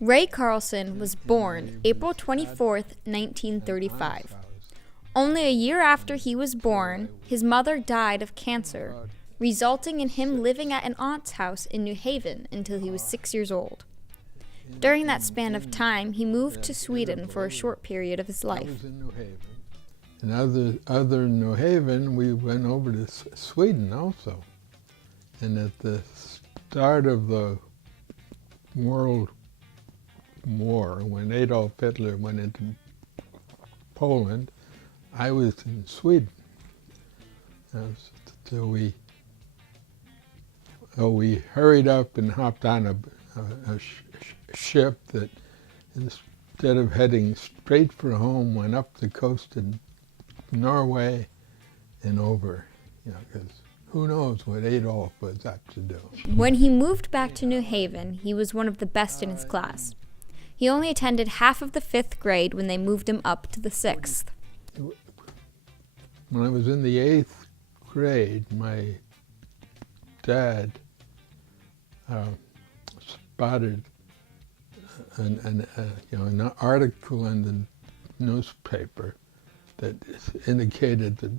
Ray Carlson was born April 24, 1935. Only a year after he was born, his mother died of cancer, resulting in him living at an aunt's house in New Haven until he was 6 years old. During that span of time, he moved to Sweden for a short period of his life. And other than New Haven, we went over to Sweden also. And at the start of the World War, when Adolf Hitler went into Poland, I was in Sweden. So we hurried up and hopped on a ship that, instead of heading straight for home, went up the coast of Norway and over, because who knows what Adolf was up to do. When he moved back to New Haven, he was one of the best in his class. He only attended half of the 5th grade when they moved him up to the 6th. When I was in the 8th grade, my dad spotted an article in the newspaper that indicated that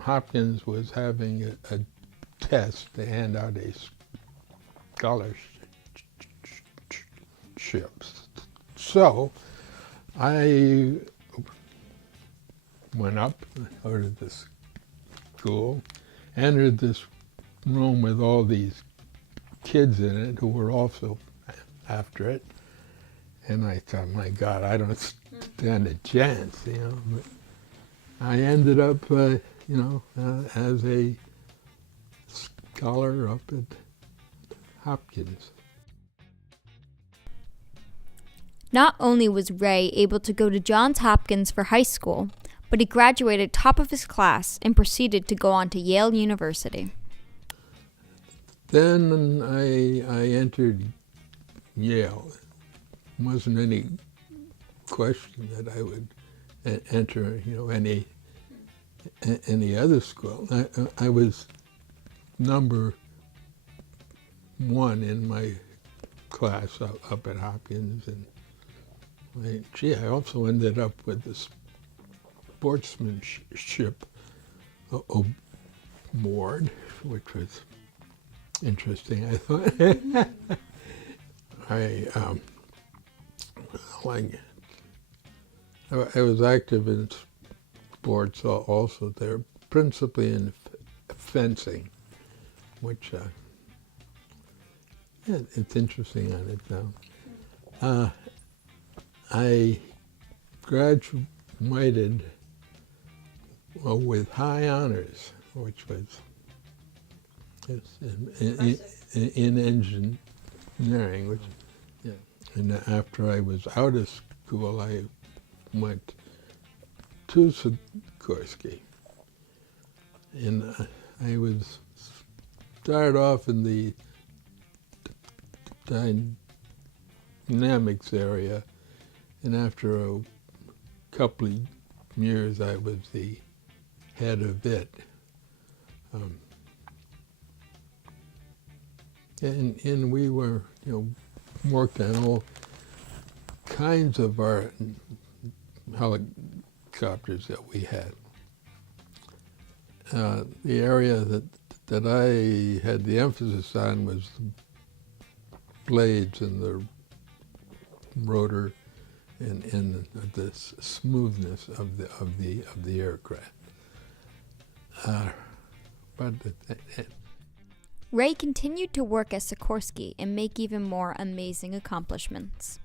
Hopkins was having a test to hand out a scholarships. So I went up, ordered this school, entered this room with all these kids in it who were also after it, and I thought, my God, I don't stand a chance, But I ended up, as a scholar up at Hopkins. Not only was Ray able to go to Johns Hopkins for high school, but he graduated top of his class and proceeded to go on to Yale University. Then I entered Yale. There wasn't any question that I would enter, any other school. I was number 1 in my class up at Hopkins, and I also ended up with the sportsmanship award, which was interesting, I thought. I was active in sports also there, principally in fencing, which it's interesting on its own. I graduated with high honors, which was in engineering, which, and after I was out of school, I went to Sikorsky, and I started off in the dynamics area, and after a couple of years, I was the head of it. And we were, worked on all kinds of our helicopters that we had. The area that I had the emphasis on was the blades and the rotor and the smoothness of the aircraft. Ray continued to work at Sikorsky and make even more amazing accomplishments.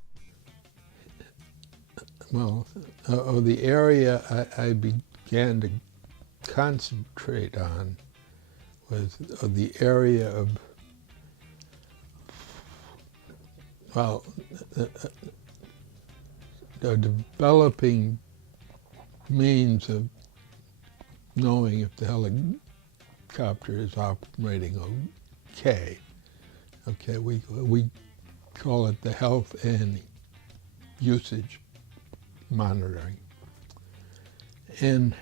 Well, the area I began to concentrate on was the area of, the developing means of knowing if the helicopter is operating okay. Okay, we call it the health and usage monitoring. And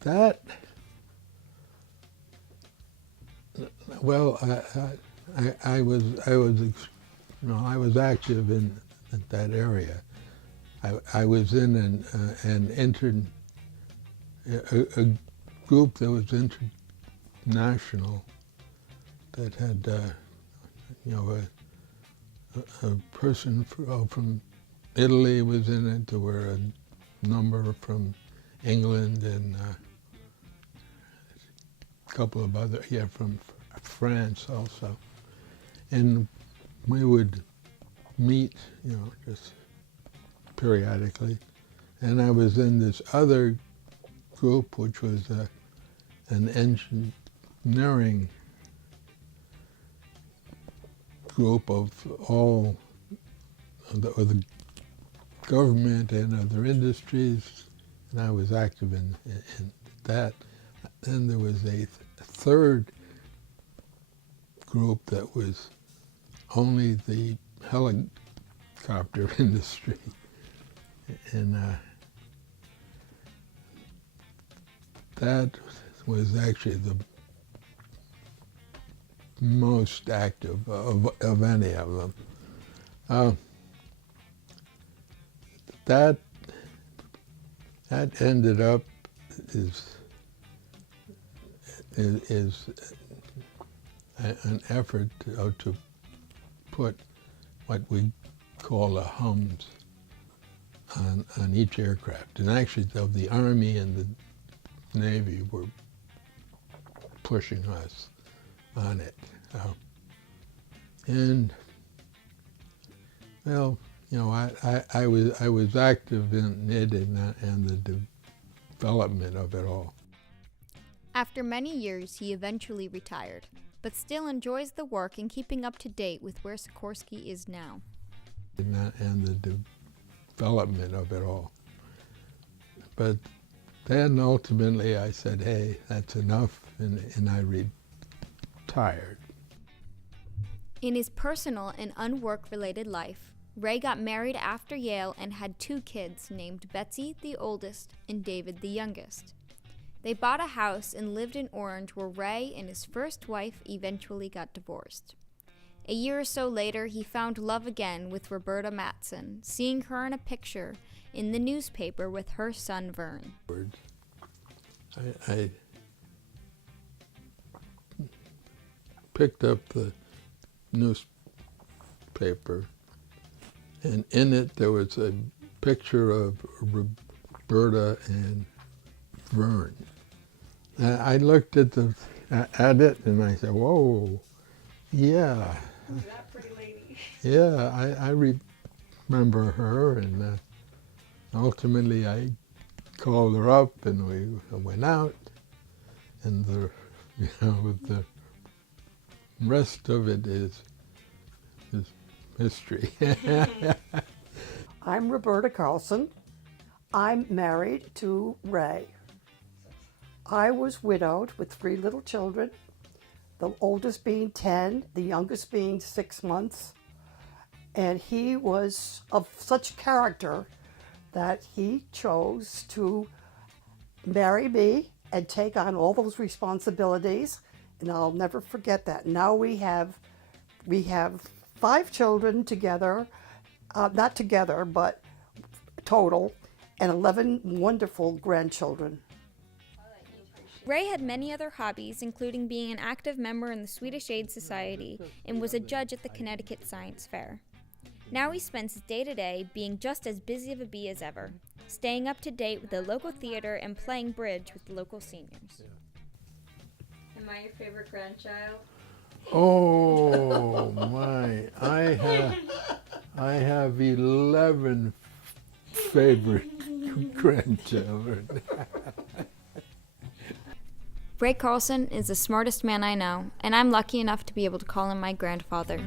that, well, I was I was active in that area. I was in a group that was international that had, a person from Italy was in it. There were a number from England and a couple of other, from France also. And we would meet, just periodically. And I was in this other group, which was an engineering group of all of the government and other industries, and I was active in that. Then there was a third group that was only the helicopter industry, and that was actually the most active of any of them. That ended up is an effort to put what we call the hums on each aircraft. And actually, the Army and the Navy were pushing us on it. And, well, I was active in it and the development of it all. After many years, he eventually retired, but still enjoys the work and keeping up to date with where Sikorsky is now. And the development of it all. But then ultimately I said, hey, that's enough, and I retired. In his personal and unwork-related life, Ray got married after Yale and had 2 kids named Betsy, the oldest, and David, the youngest. They bought a house and lived in Orange, where Ray and his first wife eventually got divorced. A year or so later, he found love again with Roberta Matson, seeing her in a picture in the newspaper with her son Vern. I picked up the newspaper, and in it there was a picture of Roberta and Vern. And I looked at it and I said, whoa, yeah. Who's that pretty lady? Yeah, I remember her, and ultimately I called her up and we went out, and the rest of it is history. I'm Roberta Carlson. I'm married to Ray. I was widowed with 3 little children, the oldest being 10, the youngest being 6 months. And he was of such character that he chose to marry me and take on all those responsibilities. And I'll never forget that. Now we have 5 children together, not together, but total, and 11 wonderful grandchildren. Ray had many other hobbies, including being an active member in the Swedish Aid Society and was a judge at the Connecticut Science Fair. Now he spends his day-to-day being just as busy of a bee as ever, staying up to date with the local theater and playing bridge with the local seniors. Am I your favorite grandchild? Oh my, I have 11 favorite grandchildren. Ray Carlson is the smartest man I know, and I'm lucky enough to be able to call him my grandfather.